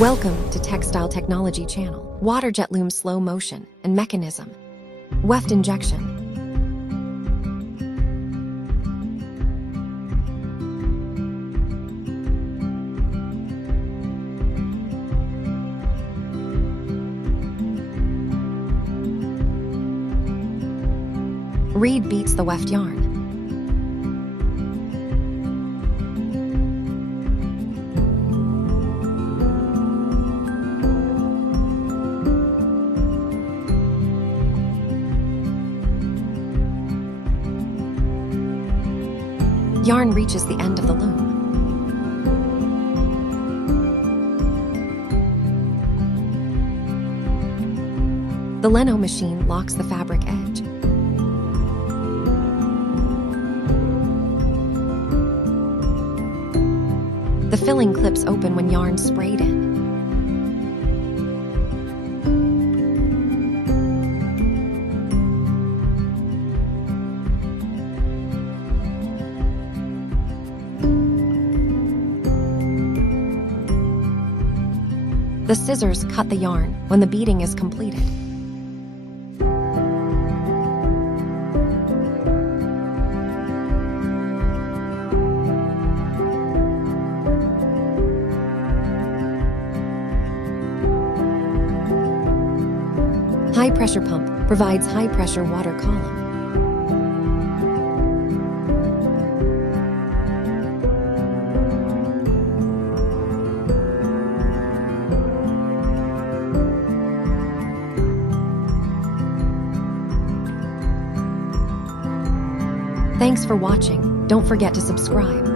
Welcome to Textile Technology Channel. Water jet loom slow motion and mechanism. Weft injection. Reed beats the weft yarn. Yarn reaches the end of the loom. The leno machine locks the fabric edge. The filling clips open when yarn sprayed in. The scissors cut the yarn when the beading is completed. High pressure pump provides high pressure water column. Thanks for watching. Don't forget to subscribe.